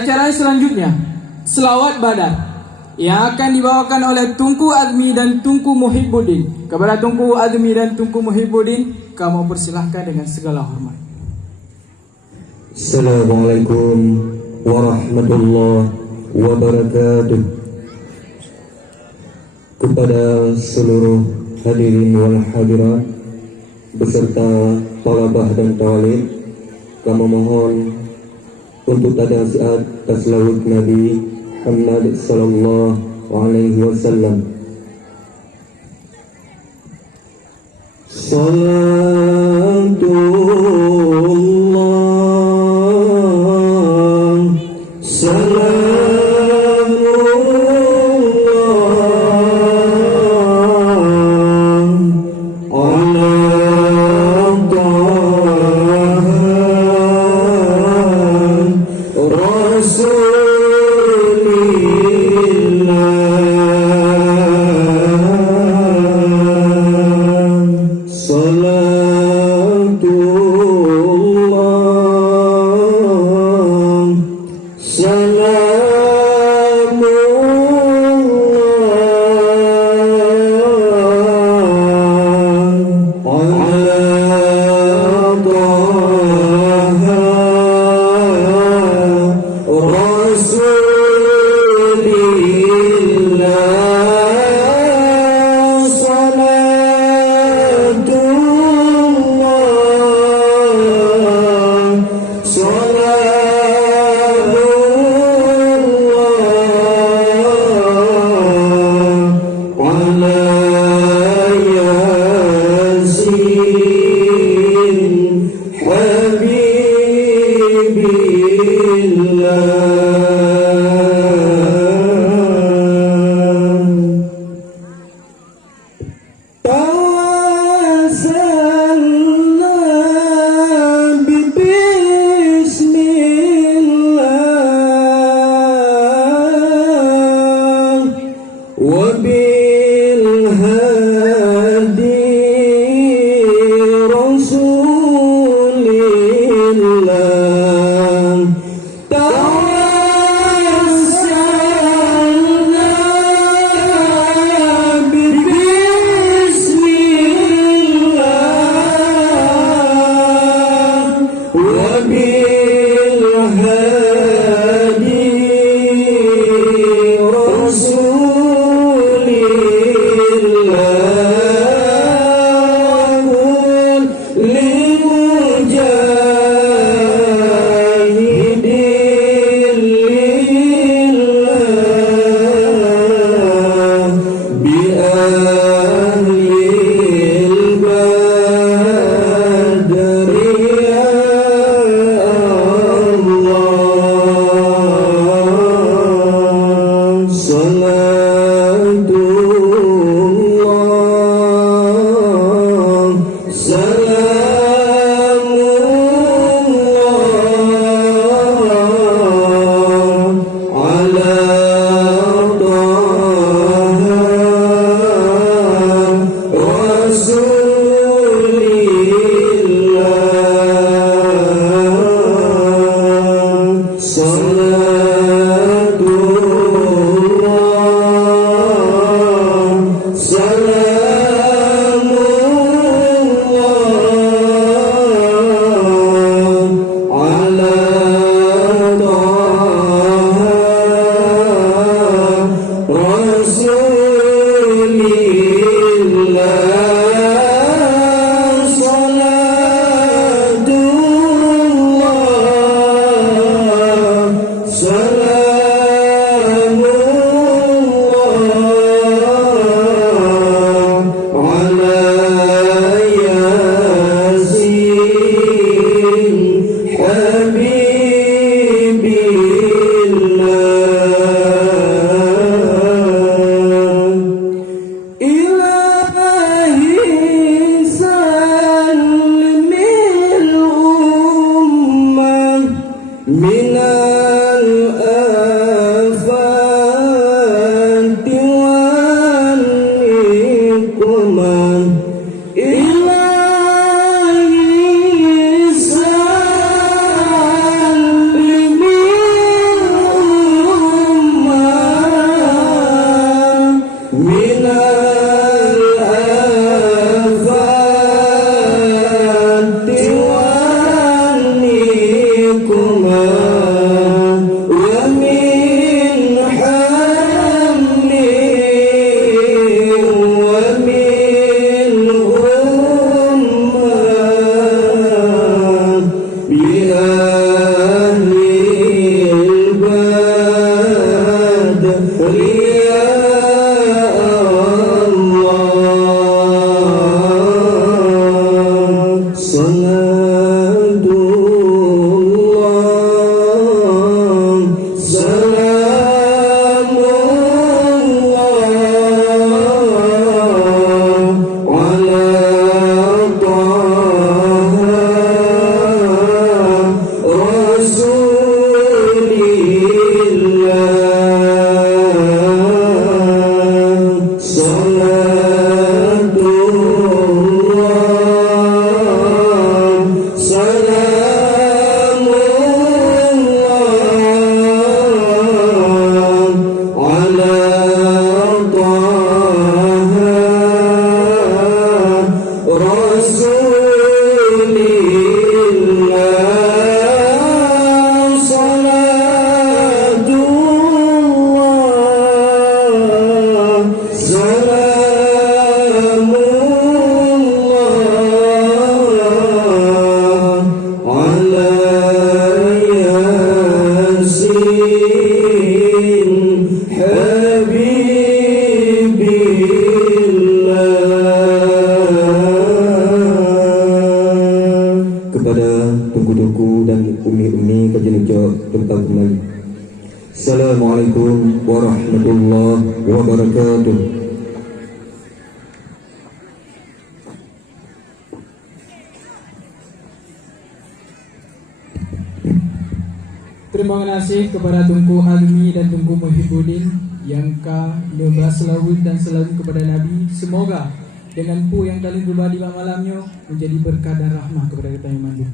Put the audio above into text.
acara selanjutnya, Selawat Badar, yang akan dibawakan oleh Tunku Azmi dan Tunku Muhibbuddin. Kepada Tunku Azmi dan Tunku Muhibbuddin, kami persilahkan dengan segala hormat. Assalamualaikum warahmatullahi wabarakatuh. Kepada seluruh hadirin wal hadirat beserta talabah dan talib, kami mohon untuk tadaasiat taslawat Nabi Muhammad sallallahu alaihi wasallam. Salatullah Rasulillah. من الآفات والنقمة ومن حمل ومن غمة بأهل البدر يا الله صلاة الله سلام الله على طه رسول الله صلاة الله سلام الله على طه رسول الله صلاة الله سلام الله على ياسين حبيب الله kepada tungku-tungku dan umi-umi kajian ucap tentang kembali. Assalamualaikum warahmatullahi wabarakatuh. Terima kasih kepada Tunku Azmi dan Tunku Muhibbuddin yang kami selawat dan salam kepada Nabi. Semoga dengan pu yang kalian berbadi malamnya menjadi berkah dan rahmah kepada kita yang mandu.